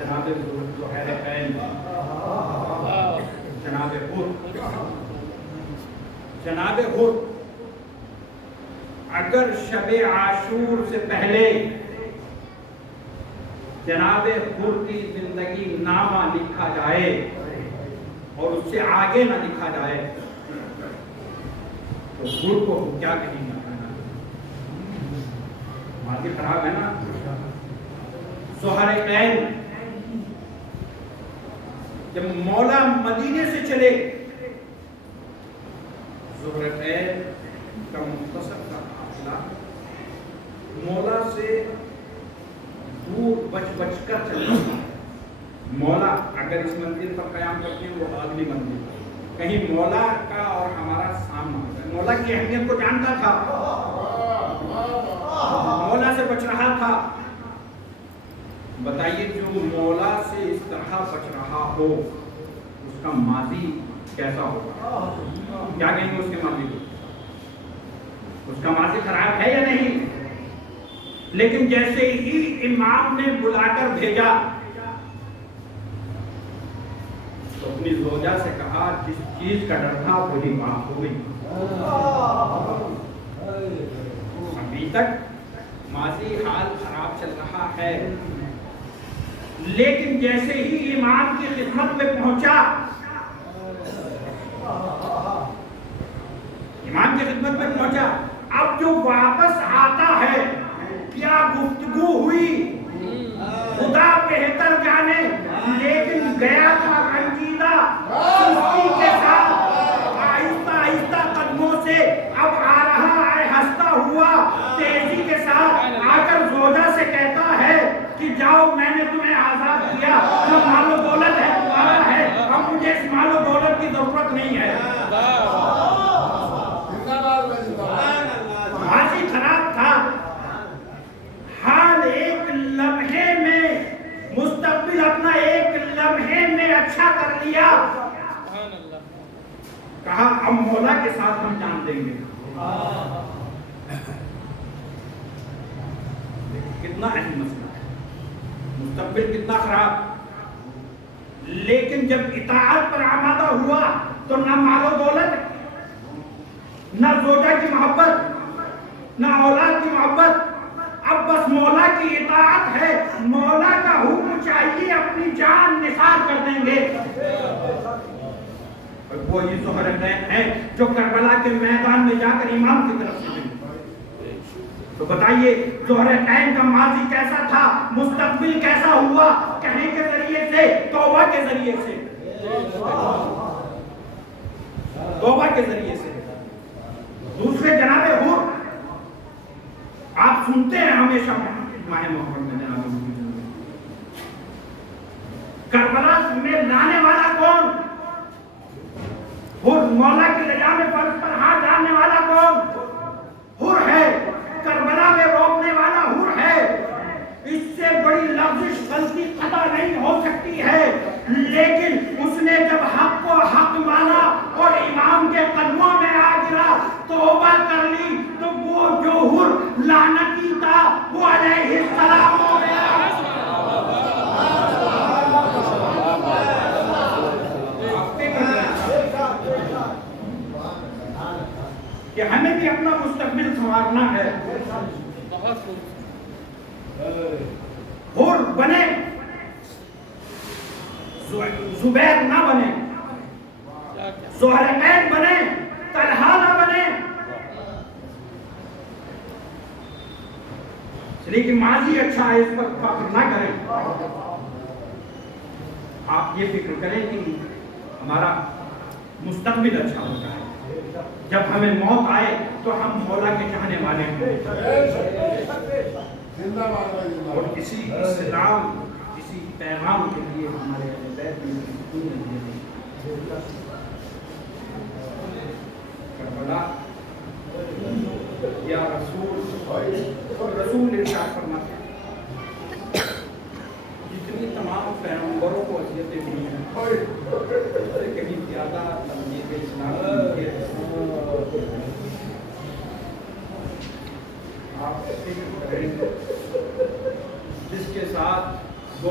جناب ذوالحرین، جناب حر اگر شب عاشور سے پہلے جناب حر کی زندگی نامہ لکھا جائے اور اس سے آگے نہ لکھا جائے تو حر کو کیا کہیں گا؟ ماضی خراب ہے نا. ذوالحرین جب مولا مدینے سے چلے، ذوالحرین کا مختصر کا قافلہ مولا سے دور بچ کر چلتا ہے. مولا اگر اس منزل پر قیام کرتے ہیں وہ اگلی منزل، کہیں مولا کا اور ہمارا سامنا ہوتا ہے. مولا کی اہمیت کو جانتا تھا، مولا سے بچ رہا تھا. بتائیے جو مولا سے اس طرح بچ رہا ہو اس کا ماضی کیسا ہوگا؟ کیا کہیں گے اس کے ماضی کو؟ اس کا ماضی خراب ہے یا نہیں؟ لیکن جیسے ہی امام نے بلا کر بھیجا تو اپنی زوجہ سے کہا جس چیز کا ڈر تھا وہی بات ہو گئی. ابھی تک ماضی حال خراب چل رہا ہے، لیکن جیسے ہی امام کی خدمت میں پہنچا، امام کی خدمت میں پہنچا، اب جو واپس آتا ہے کیا گفتگو ہوئی خدا بہتر جانے، لیکن گیا تھا رنجیدہ سستی کے ساتھ، آہستہ آہستہ قدموں سے اب آ رہا ہے ہنستا ہوا تیزی کے ساتھ. آ کر زوجہ سے کہتا ہے کہ جاؤ میں نے تمہیں آزاد کیا، جو مال و دولت ہے تمہارا ہے، اب مجھے اس مال و دولت کی ضرورت نہیں ہے. ماضی خراب تھا، حال ایک لمحے میں، مستقبل اپنا ایک لمحے میں اچھا کر لیا. کہا اب مولا کے ساتھ ہم جان دیں گے. کتنا اہم مسئلہ ہے، مستقبل کتنا خراب، لیکن جب اطاعت پر آمادہ ہوا تو نہ مال و دولت، نہ زوجہ کی محبت، نہ اولاد کی محبت، اب بس مولا کی اطاعت ہے. مولا کا حکم چاہیے، اپنی جان نثار کر دیں گے. وہ یہ ذوالحرین ہے جو کربلا کے میدان میں جا کر امام کی طرف سے. تو بتائیے ذوالحرین کا ماضی کیسا تھا، مستقبل کیسا ہوا؟ کہنے کے ذریعے سے، توبہ کے ذریعے سے، توبہ کے ذریعے سے. دوسرے جناب حر، آپ سنتے ہیں ہمیشہ ماہ محرم میں جناب کربلا میں لانے والا کون؟ حر. مولا کی رضا میں فرض پر ہاتھ ڈالنے والا کون؟ حر ہے. کربلا میں روکنے والا حر ہے. اس سے بڑی لفظ غلطی قطع نہیں ہو سکتی ہے. لیکن اس نے جب حق کو حق مانا اور امام کے قدموں میں آ گرا، توبہ کر لی، تو وہ جو حر لعنتی تھا وہ علیہ السلام ہو گیا. کہ ہمیں بھی اپنا مستقبل سنوارنا ہے. حر بنے، زبیر نہ بنے، ذوالحرین بنے، طلحہ نہ بنے. لیکن ماضی اچھا ہے، اس پر فخر نہ کریں. آپ یہ فکر کریں کہ ہمارا مستقبل اچھا ہوتا ہے. جب ہمیں موت آئے تو ہم مولا کے چاہنے والے ہیں. اور کسی اسلام، کسی پیغام کے لیے ہمارے اہل بیت میں کربلا یا رسول ارشاد فرماتے ہیں جتنی تمام پیغمبروں کو اذیتیں ہوئی ہیں کہیں زیادہ تبلیغ اسلام کے آپ جس کے ساتھ 2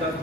10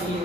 3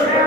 6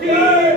3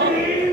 3